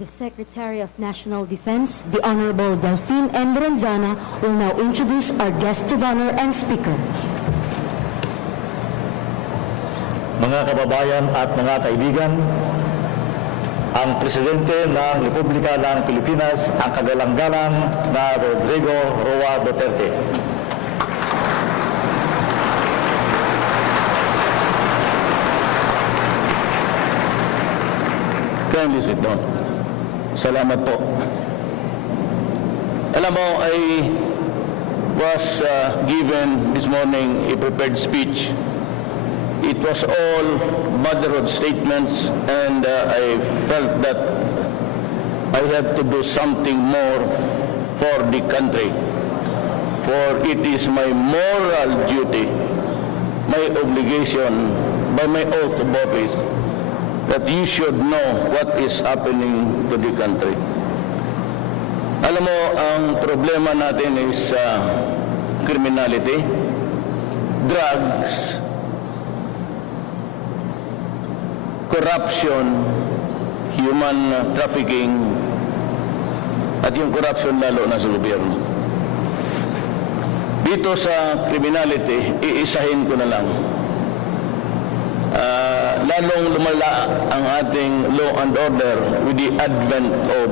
The Secretary of National Defense, the Honorable Delphine N. Lorenzana, will now introduce our guest of honor and speaker. Mga kababayan at mga kaibigan, ang Presidente ng Republika ng Pilipinas, ang kagalang-galang na Rodrigo Roa Duterte. Kindly sit down. Salamat po. Alam mo, I was given this morning a prepared speech. It was all motherhood statements, and I felt that I have to do something more for the country. For it is my moral duty, my obligation, by my oath of office, that you should know what is happening to the country. Alam mo, ang problema natin is criminality, drugs, corruption, human trafficking, at yung corruption lalo na sa gobyerno. Dito sa criminality, iisahin ko na lang. Lalong lumala ang ating law and order with the advent of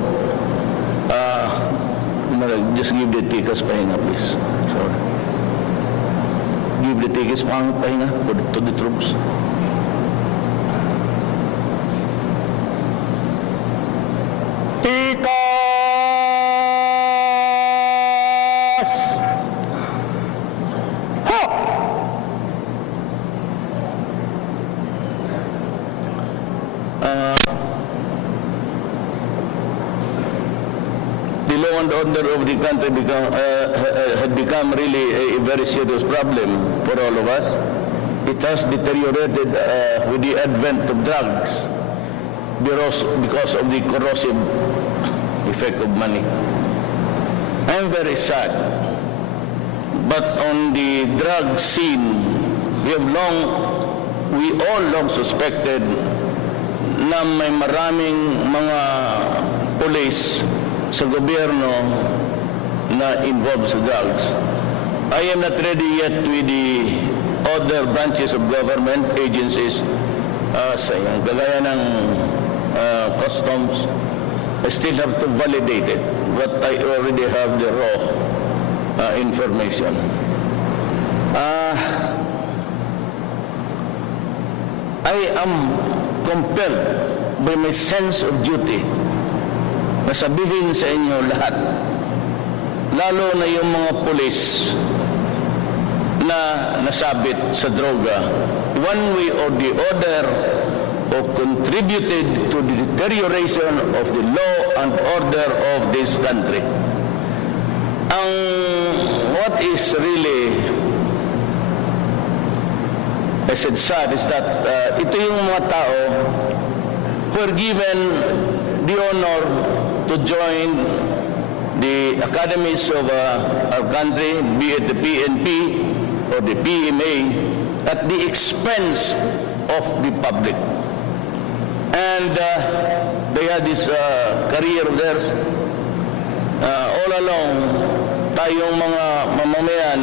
just give the tickets pahinga, please. Sorry. Give the tickets pahinga to the troops. Tikas! Ho! The law and order of the country had become really a very serious problem for all of us. It has deteriorated with the advent of drugs because of the corrosive effect of money. I am very sad, but on the drug scene, we all long suspected na may maraming mga police sa gobyerno na involved sa drugs. I am not ready yet with the other branches of government agencies kagaya ng customs. I still have to validate it, but I already have the raw information. I am compelled by my sense of duty na sabihin sa inyo lahat, lalo na yung mga pulis na nasabit sa droga, one way or the other, or contributed to the deterioration of the law and order of this country. What is really, I said, sad is that ito yung mga tao who are given the honor to join the academies of our country, be it the PNP or the PMA, at the expense of the public. And they had this career of theirs. All along, tayong mga mamamayan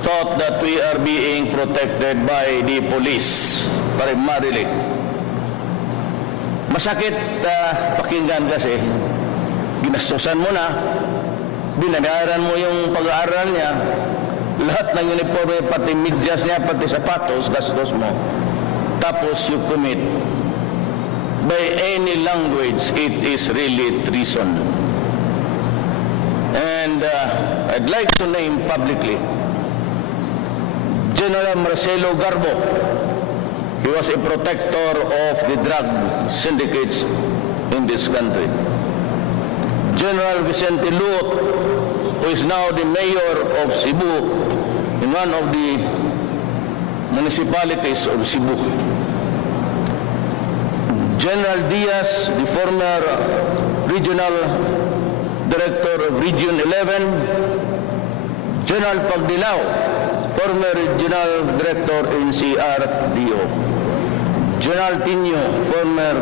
thought that we are being protected by the police, primarily. Masakit pakinggan kasi, ginastusan mo na, binayaran mo yung pag-aaral niya, lahat ng uniforme, pati medyas niya, pati sapatos, gastos mo. Tapos you commit. By any language, it is really treason. And I'd like to name publicly General Marcelo Garbo. He was a protector of the drug syndicates in this country. General Vicente Luot, who is now the mayor of Cebu, in one of the municipalities of Cebu. General Diaz, the former regional director of Region 11. General Pagdilao, former regional director in CRDO. General Tinio, former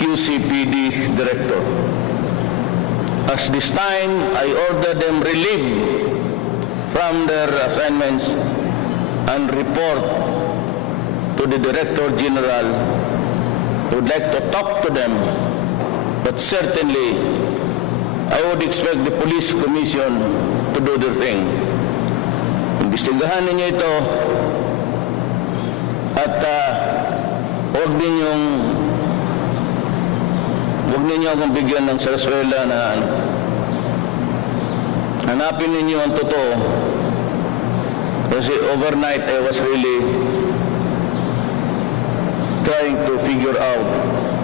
QCPD director. As this time, I order them relieved from their assignments and report to the Director General. I would like to talk to them, but certainly I would expect the Police Commission to do their thing. Imbestigahan ninyo ito at huwag ninyo akong bigyan ng sarsuela na hanapin ninyo ang totoo. Kasi overnight I was really trying to figure out.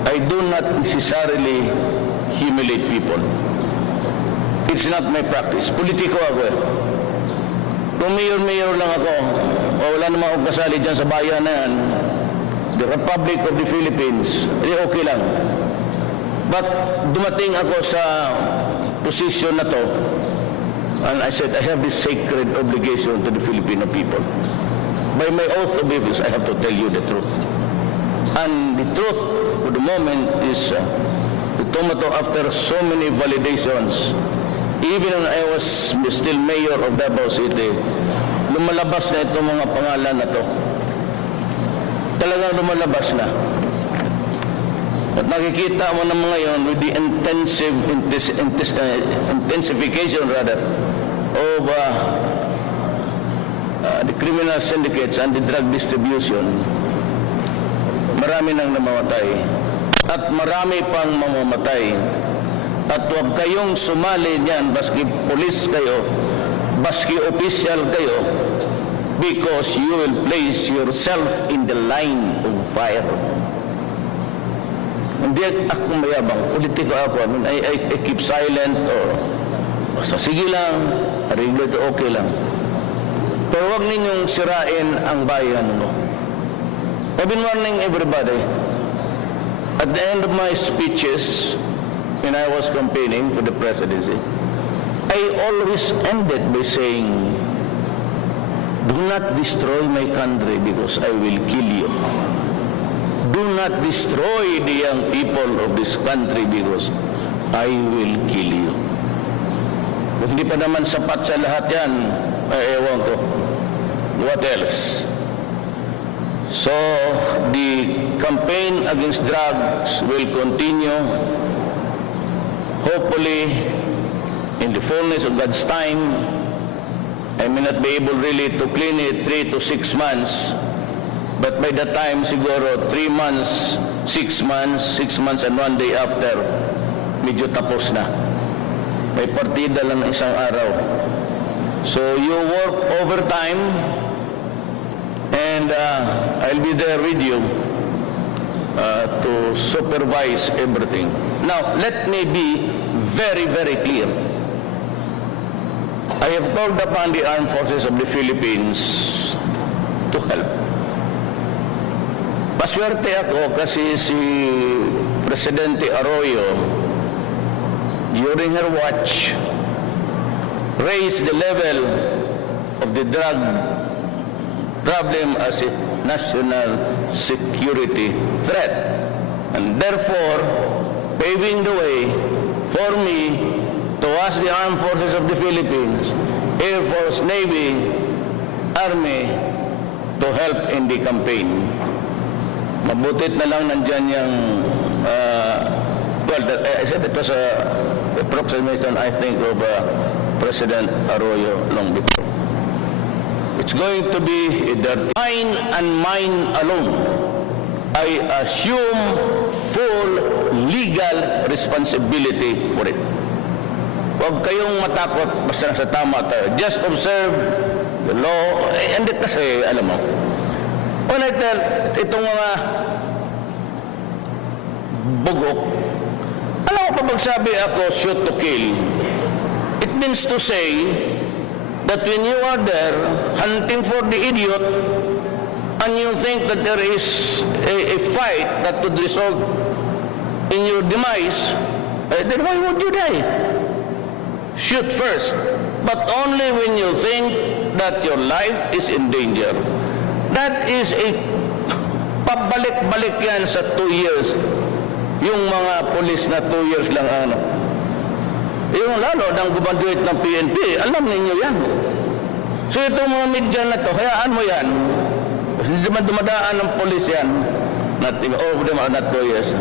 I do not necessarily humiliate people. It's not my practice. Politiko ako eh. Kung mayor lang ako, o wala naman akong kasali dyan sa bayan na yan, the Republic of the Philippines, okay lang. But dumating ako sa position na to, and I said, I have this sacred obligation to the Filipino people. By my oath of office, I have to tell you the truth. And the truth for the moment is, the tomato after so many validations, even when I was still mayor of Davao City, lumalabas na itong mga pangalan na to. Talagang lumalabas na. At nakikita mo naman ngayon with the intensification rather of the criminal syndicates and the drug distribution, marami nang namamatay at marami pang mamamatay. At huwag kayong sumali niyan, baski police kayo, baski official kayo, because you will place yourself in the line of fire. Hindi ako mayabang, politiko ako. I keep silent o sige lang, regular to okay lang. Pero huwag ninyong sirain ang bayan mo. I've been warning everybody. At the end of my speeches, when I was campaigning for the presidency, I always ended by saying, do not destroy my country because I will kill you. Do not destroy the young people of this country because I will kill you. Kung hindi pa naman sapat sa lahat yan, ay ewan ko. What else? So, the campaign against drugs will continue. Hopefully, in the fullness of God's time, I may not be able really to clean it 3 to 6 months, but by the time siguro 3 months, 6 months and 1 day after, medyo tapos na. May partida lang ng isang araw. So you work overtime, and I'll be there with you to supervise everything. Now, let me be very, very clear. I have called upon the armed forces of the Philippines to help. Paswerte ako kasi si Presidente Arroyo, during her watch, raised the level of the drug problem as a national security threat, and therefore paving the way for me to ask the armed forces of the Philippines, Air Force, Navy, Army, to help in the campaign. Mabutit na lang nandyan yung, I said it was a approximation, I think, of President Arroyo long before. It's going to be either mine and mine alone. I assume full legal responsibility for it. Huwag kayong matakot basta nasa tama tayo. Just observe the law. Hindi kasi, alam mo, when I tell itong mga bugok, alam mo pa magsabi ako, shoot to kill, it means to say that when you are there hunting for the idiot and you think that there is a fight that would result in your demise, then why would you die? Shoot first, but only when you think that your life is in danger. That is a pabalik-balik yan sa 2 years yung mga polis na 2 years lang ano. Yung lalo ng gumaduate ng PNP, alam ninyo yan. So itong mga media na to, hayaan mo yan. Hindi naman dumadaan ng polis yan. Not 2 years.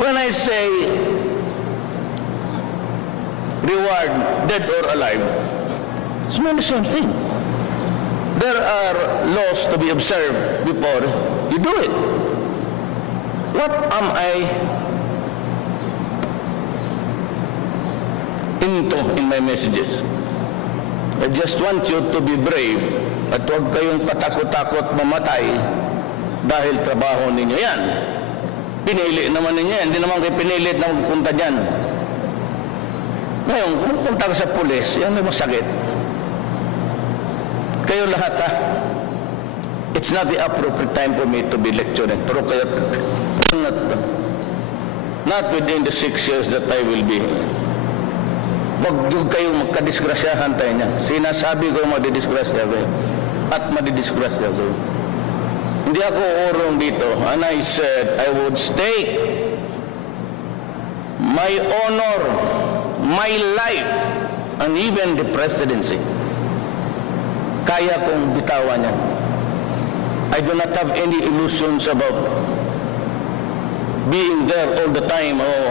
When I say reward, dead or alive, it's not the same thing. There are laws to be observed before you do it. What am I into in my messages? I just want you to be brave at huwag kayong patakot-takot mamatay dahil trabaho ninyo yan. Pinili naman ninyo yan. Hindi naman kayo pinilit na magpunta dyan. Ngayon, kung punta ka sa pulis, yan may masakit. Kayo lahat ha, it's not the appropriate time for me to be lecturing. Pero kayo, not within the 6 years that I will be. Huwag yung kayong magkadisgrasyahan tayo niya. Sinasabi ko madidisgrasya kayo. At madidisgrasya kayo. Hindi ako urong dito. And I said, I would stake my honor, my life, and even the presidency. Kaya kong bitawan yan. I do not have any illusions about being there all the time or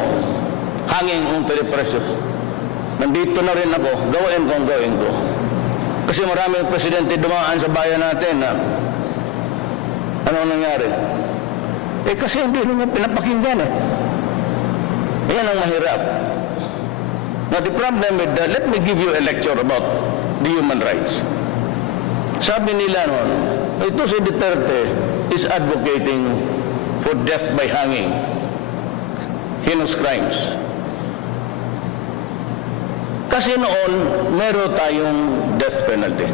hanging onto the pressure. Nandito na rin ako, gawin ko. Kasi maraming presidente dumaan sa bayan natin na ano nangyari? Kasi hindi nyo pinapakinggan eh. Yan ang mahirap. Now the problem with that, let me give you a lecture about the human rights. Sabi nila noon, ito si Duterte is advocating for death by hanging, heinous crimes. Kasi noon, meron tayong death penalty.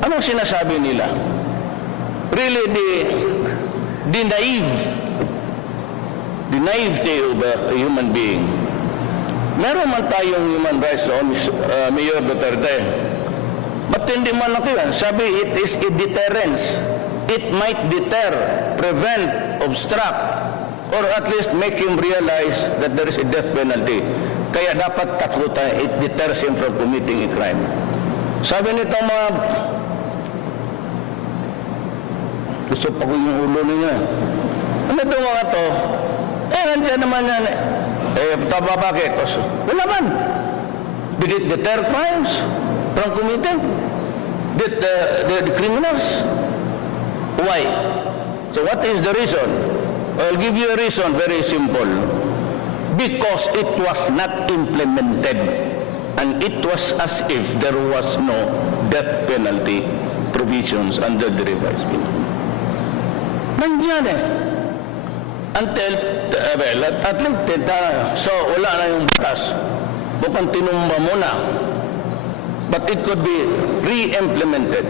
Anong sinasabi nila? Really, the naivety of a human being. Meron man tayong human rights law, Mayor Duterte. But hindi man ako yan. Sabi, it is a deterrence. It might deter, prevent, obstruct, or at least make him realize that there is a death penalty. Kaya dapat takutan, it deters him from committing a crime. Sabi nito mga, gusto pa ko yung ulo ninyo. Ano ito mga to? Nandiyan naman yan. Taba bakit? Wala man. Did it deter crimes from committing? Did the criminals? Why? So what is the reason? I'll give you a reason, very simple. Because it was not implemented, and it was as if there was no death penalty provisions under the revised penal. Nandiyan eh. Until, at least, so wala na yung batas. Bukang tinumba mo na. But it could be re-implemented.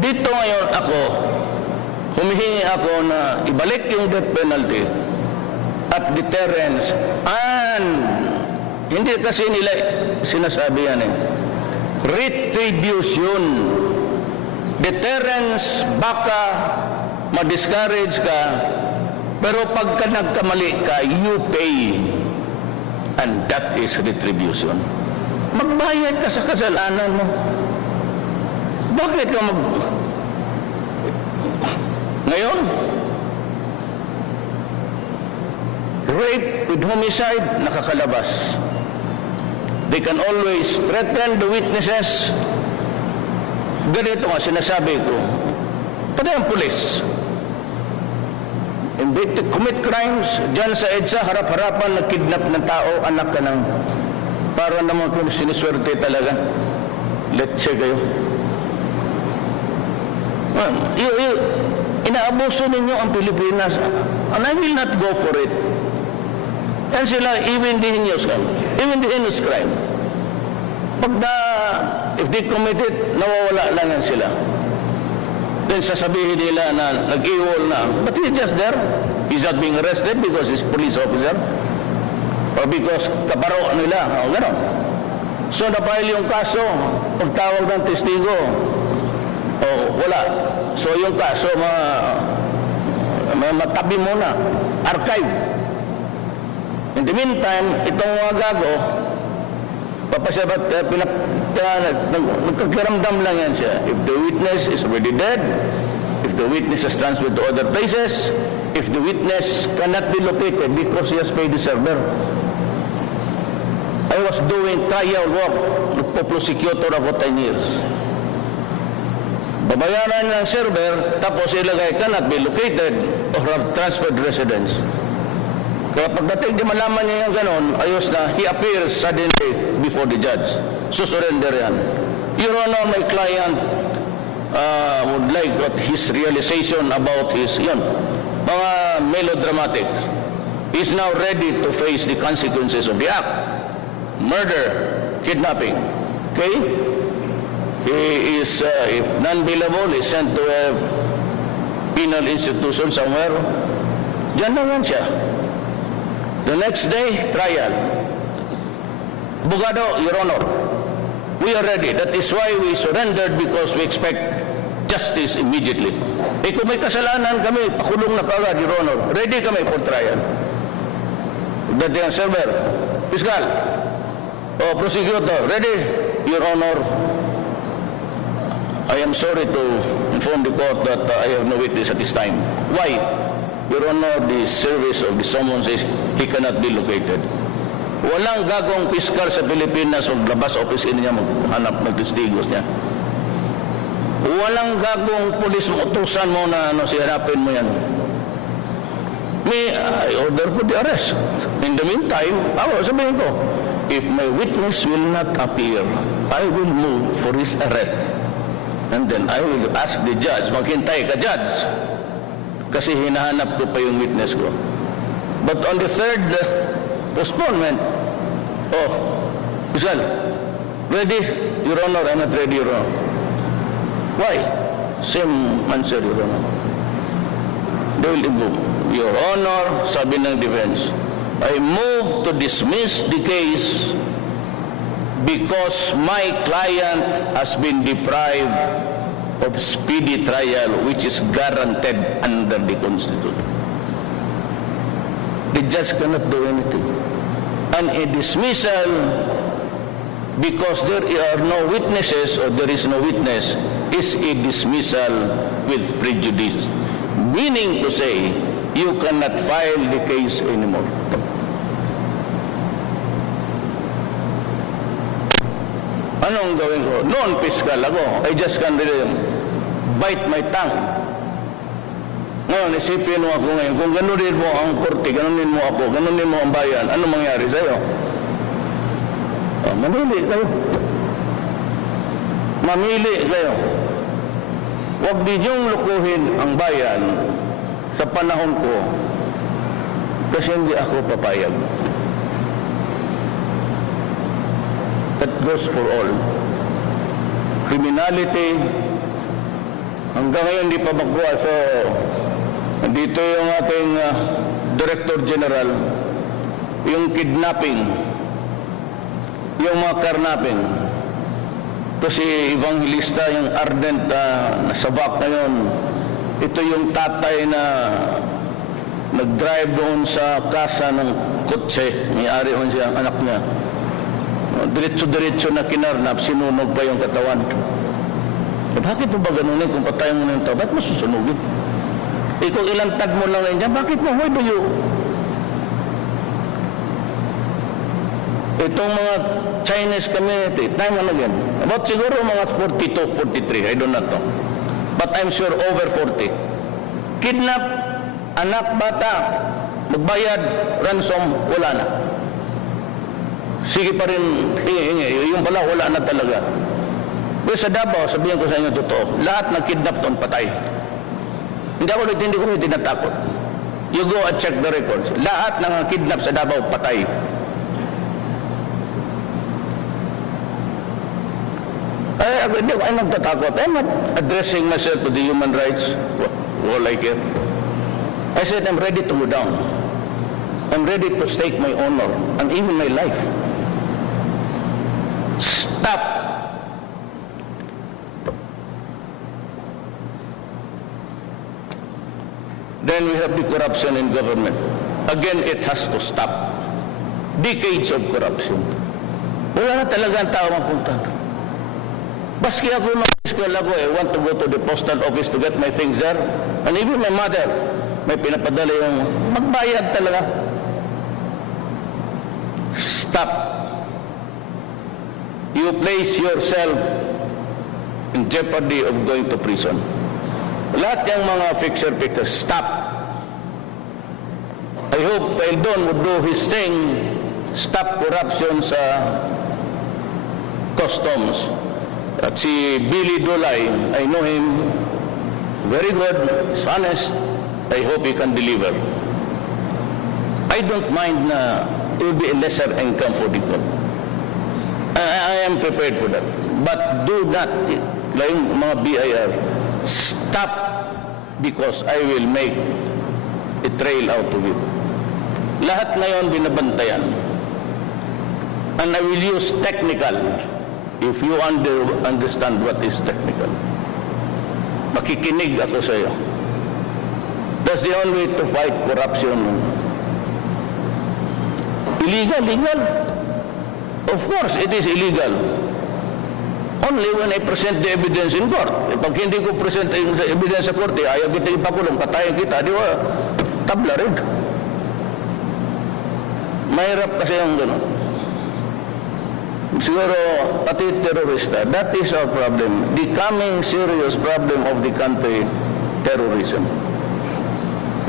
Dito ngayon ako, humihingi ako na ibalik yung death penalty at deterrence, and hindi kasi nila sinasabi yan eh. Retribution. Deterrence, baka ma-discourage ka, pero pagka nagkamali ka, you pay. And that is retribution. Magbayad ka sa kasalanan mo. Bakit ka Ngayon, rape with homicide, nakakalabas. They can always threaten the witnesses. Ganito nga sinasabi ko. Pati ang pulis. Commit crimes, dyan sa EDSA, harap-harapan, nag-kidnap ng tao, anak ka ng, para naman kung siniswerte talaga. Let's say kayo. Inaabuso ninyo ang Pilipinas, and I will not go for it. And sila, even the heinous crime. If they commit it, nawawala lang yan sila. Then sasabihin nila na nag-iwol na, but he's just there. He's not being arrested because he's a police officer. Or because kaparo nila, o gano'n. So napahil yung kaso, pagtawag ng testigo, wala. So yung kaso, matabi muna. archive. In the meantime, itong mga gago, papasabat, nagkakiramdam lang yan siya. If the witness is already dead, if the witness has transferred to other places, if the witness cannot be located because he has paid the server. I was doing trial work, nagpo-prosecutor ako 10 years. Babayaran ng server, tapos ilagay cannot be located or have transferred residence. Kaya pagdating di malaman niya yung ganon, ayos na, he appears suddenly before the judge. Susurrender yan. Your Honor, my client would like his realization about his, yun, mga melodramatics. He's now ready to face the consequences of the act. Murder, kidnapping. Okay? He is, if non-billable, is sent to a penal institution somewhere. Diyan lang yan siya. The next day, trial. Bugado, Your Honor, we are ready. That is why we surrendered, because we expect justice immediately. Eh kung may kasalanan kami, pakulong na kagad, Your Honor. Ready kami for trial. Pagdating ang server, Piskal, o prosecutor, ready, Your Honor. I am sorry to inform the court that I have no witness at this time. Why? Your Honor, the service of the summons says he cannot be located. Walang gagong piskal sa Pilipinas maglabas office niya, maghanap ng testigos niya. Walang gagong pulis mo, utusan mo na siharapin mo yan. May I order for the arrest. In the meantime, sabihin ko, if my witness will not appear, I will move for his arrest. And then I will ask the judge, maghintay ka, judge. Kasi hinahanap ko pa yung witness ko. But on the third postponement, Piskal, ready? Your Honor, I'm not ready, Your Honor. Why? Same answer, Your Honor. They will move. Your Honor, sabi ng defense, I move to dismiss the case because my client has been deprived of speedy trial, which is guaranteed under the Constitution. The judge cannot do anything. And a dismissal because there are no witnesses or there is no witness is a dismissal with prejudice. Meaning to say, you cannot file the case anymore. Anong gawin ko? Noon, piskal ako. I just can't really bite my tongue. Ngayon, isipin mo ako ngayon, kung ganunin mo ang korte, ganunin mo ako, ganunin mo ang bayan, ano mangyari sa'yo? Mamili kayo. Mamili kayo. Huwag ninyong lukuhin ang bayan sa panahon ko kasi hindi ako papayag. That goes for all. Criminality, hanggang ngayon hindi pa makuha. So, dito yung ating Director General, yung kidnapping, yung mga karnapping. Ito si Evangelista, yung ardent na sabak ngayon. Ito yung tatay na nag-drive doon sa kasa ng kotse, may-ari on siya, anak niya. Diretso-diretso na kinarnap, sinunog pa yung katawan. Eh, bakit mo ba ganunin kung patayin mo na yung tao? Ba't mo susunugin? Eh, kung ilantad mo lang ngayon dyan, bakit mo? Why do you? Itong mga Chinese community, time and again, about siguro mga 42, 43, I do not know. But I'm sure over 40. Kidnap, anak, bata, magbayad, ransom, wala na. Sige pa rin, hingi. Yung pala, wala na talaga. Pero sa Davao, sabihin ko sa inyo totoo, lahat ng kidnap doon, patay. Hindi ko tinatakot. You go and check the records. Lahat ng kidnap sa Davao, patay. Hindi ko ay nagtatakot. I'm not addressing myself to the human rights, all I care. I said, I'm ready to go down. I'm ready to stake my honor and even my life. Stop. Then we have the corruption in government. again, it has to stop. Decades of corruption. Wala na talaga ang tao mapunta. Baski ako nung school ako, I want to go to the postal office to get my things there. And even my mother, may pinapadala yung magbayad talaga. Stop. You place yourself in jeopardy of going to prison. Lahat yung mga fixer-fixer, stop. I hope Paildon would do his thing, stop corruption sa customs. At si Billy Dulay, I know him, very good, he's honest. I hope he can deliver. I don't mind na it will be a lesser income for the country. I am prepared for that. But do not, like mga BIR, stop because I will make a trail out of it. Lahat ngayon binabantayan. And I will use technical, if you understand what is technical. Makikinig ako sa iyo. That's the only way to fight corruption. Illegal, legal. Of course, it is illegal. Only when I present the evidence in court. Pag hindi ko present yung evidence sa korte, ayaw kita ipakulong, patayin kita, di ba? Tabla rin. Mahirap kasi yung gano'n. Siguro, pati terorista, that is our problem. The coming serious problem of the country, terrorism.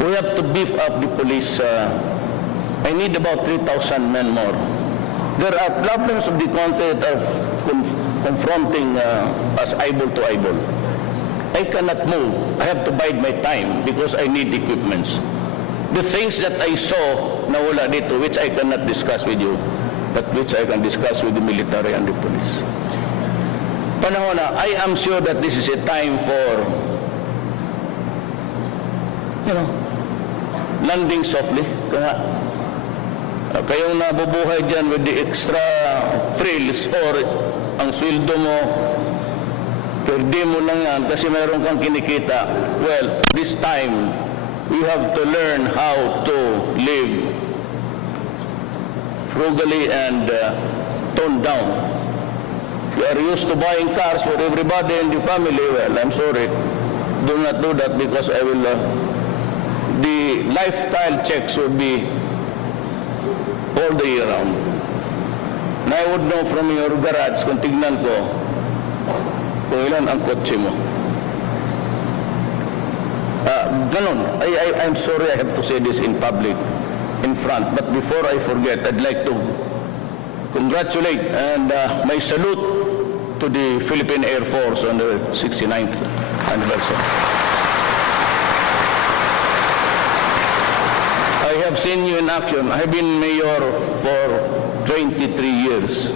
We have to beef up the police. I need about 3,000 men more. There are problems of the country that are confronting us eyeball to eyeball. I cannot move. I have to bide my time because I need equipments. The things that I saw na wala dito, which I cannot discuss with you, but which I can discuss with the military and the police. Panahon na, I am sure that this is a time for, landing softly. Kayong nabubuhay dyan with the extra frills or ang sweldo mo, pwede mo lang yan kasi mayroon kang kinikita. Well, this time, we have to learn how to live frugally and tone down. You are used to buying cars for everybody in the family. Well, I'm sorry. Do not do that because I will, the lifestyle checks will be all the year round. And I would know from your garage kung tignan ko kung ilan ang kotse mo. Ganon. I'm sorry I have to say this in public, in front. But before I forget, I'd like to congratulate and my salute to the Philippine Air Force on the 69th anniversary. I have seen you in action. I have been mayor for 23 years.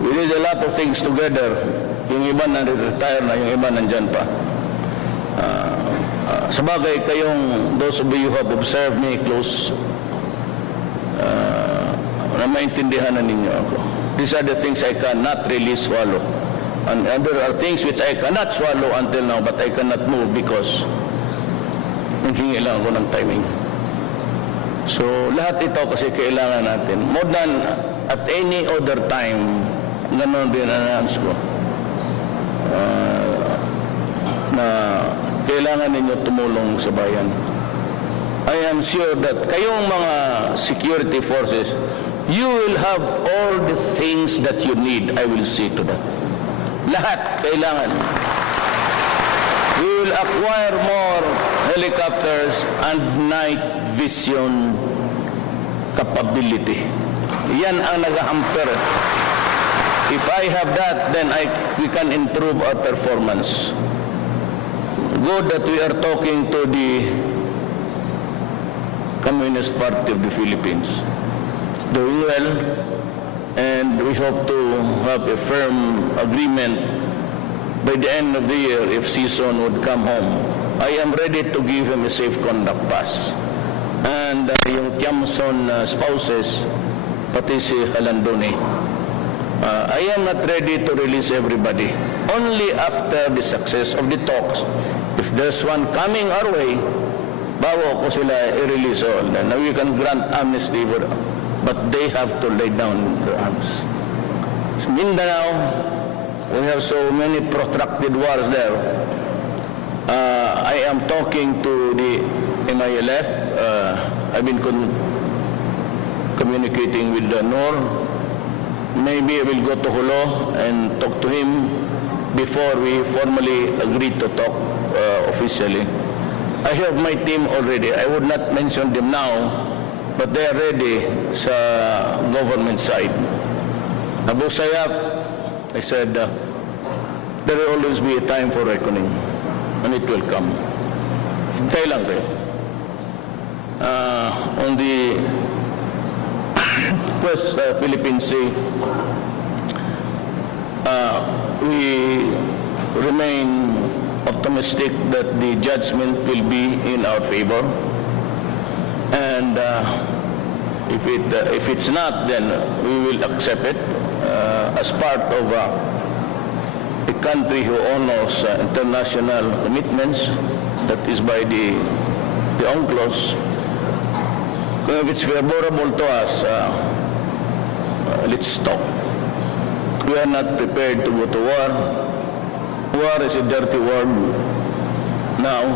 We did a lot of things together. Yung iba na-retire na, yung iba nandyan pa. Sabagay kayong, those of you who have observed me close, na maintindihan na ninyo ako. These are the things I cannot really swallow. And there are things which I cannot swallow until now, but I cannot move because naghingi lang ako ng timing. So, lahat ito kasi kailangan natin. More than at any other time, ganoon din announce ko, na kailangan ninyo tumulong sa bayan. I am sure that kayong mga security forces, you will have all the things that you need. I will see to that. Lahat kailangan. We will acquire more helicopters and night vision capability. Yan ang nag-hamper. If I have that, then we can improve our performance. Good that we are talking to the Communist Party of the Philippines. Doing well, and we hope to have a firm agreement by the end of the year if Season would come home. I am ready to give him a safe conduct pass. And yung Tiamson spouses, pati si Halandoni, I am not ready to release everybody. Only after the success of the talks. If there's one coming our way, bago ko sila i-release. Now we can grant amnesty, but they have to lay down their arms. So Mindanao, we have so many protracted wars there. I am talking to the MILF. I've been communicating with the NOR. Maybe I will go to Hulo and talk to him before we formally agree to talk officially. I have my team already. I would not mention them now, but they are ready sa government side. Abu Sayyaf, I said, there will always be a time for reckoning, and it will come. Hintay lang kayo. On the West Philippine Sea, we remain optimistic that the judgment will be in our favor, and if it's not, then we will accept it as part of a country who honors international commitments, that is by the UNCLOS. If it's favorable to us, let's stop. We are not prepared to go to war. War is a dirty word now,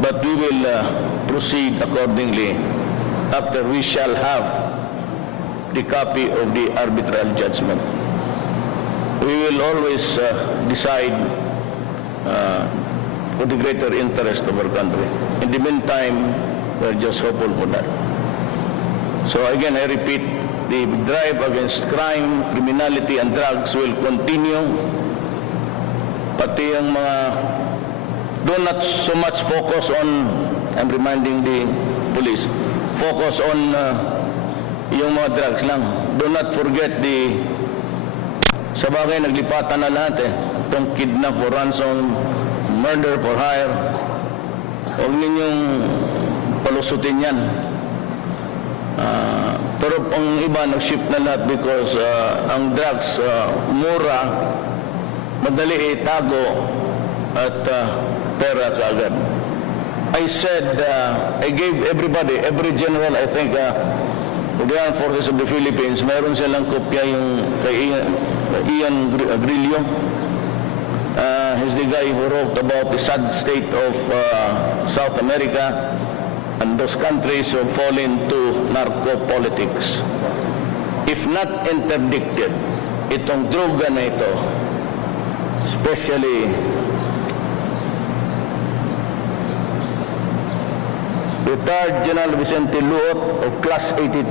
but we will proceed accordingly after we shall have the copy of the arbitral judgment. We will always decide for the greater interest of our country. In the meantime, we're just hopeful for that. So again, I repeat, the drive against crime, criminality, and drugs will continue. Pati yung mga, do not so much focus on, I'm reminding the police, focus on yung mga drugs lang. Do not forget sa bagay naglipatan na lahat itong kidnap or ransom, murder for hire. Huwag ninyong palusutin yan. Pero ang iba nag-shift na lahat because ang drugs mura, madali itago at pera kaagad. I said, I gave everybody, every general, I think, for the Armed Forces of the Philippines, mayroon silang kopya yung kay Ian Grillo. He's the guy who wrote about the sad state of South America and those countries who fall into narco-politics. If not interdicted, itong droga na ito, especially retired General Vicente Luot of Class 82,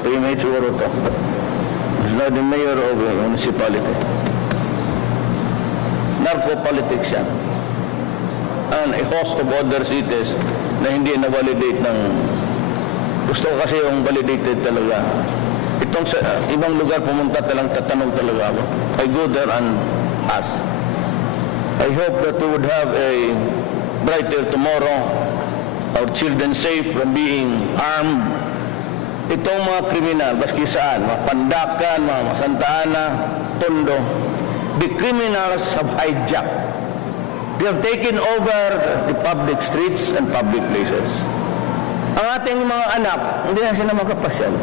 PMH Uruto. He's now the mayor of a municipality. Narco-politics yan. And a host of other cities na hindi na-validate ng... Gusto ko kasi yung validated talaga. Itong sa ibang lugar pumunta tatanong talaga ako. I go there and ask. I hope that we would have a brighter tomorrow, our children safe from being armed. Itong mga kriminal, baski saan, mga Pandakan, mga Santa Ana, Tondo, the criminals have hijacked. They have taken over the public streets and public places. Ang ating mga anak, hindi na sila makapasyal.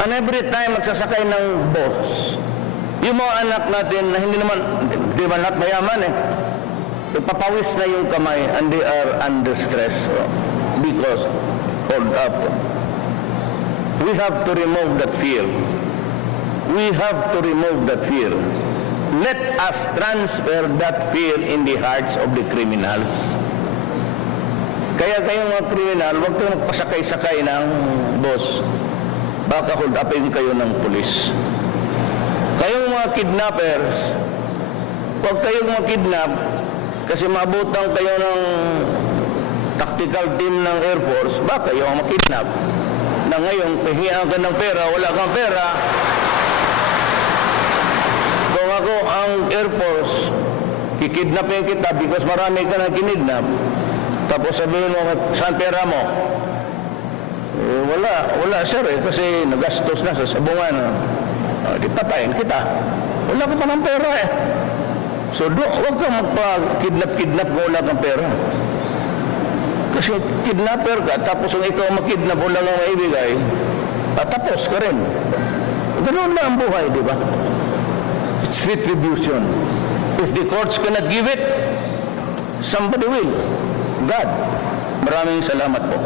And every time magsasakay ng bus, yung mga anak natin na hindi naman lahat mayaman ipapawis na yung kamay and they are under stress because hold up. We have to remove that fear. We have to remove that fear. Let us transfer that fear in the hearts of the criminals. Kaya kayong mga kriminal, huwag kayong magpasakay-sakay ng bus. Baka hold upin kayo ng pulis. Kayong mga kidnappers, huwag kayong makidnap kasi maabutan kayo ng tactical team ng Air Force, baka kayo ang makidnap. Na ngayon, pahingaan ka ng pera, wala kang pera. Kung ako ang Air Force, kikidnapin kita because marami ka na kinidnap. Tapos sabihin mo, saan pera mo? Wala sir kasi nagastos na sa sabungan. Di patayin kita. Wala ka pa ng pera So huwag kang magpa-kidnap kung wala kang pera. Kasi kidnapper ka, tapos kung ikaw makidnap mo lang ang maibigay, tapos ka rin. Ganoon na ang buhay, di ba? It's retribution. If the courts cannot give it, somebody will. God. Maraming salamat po.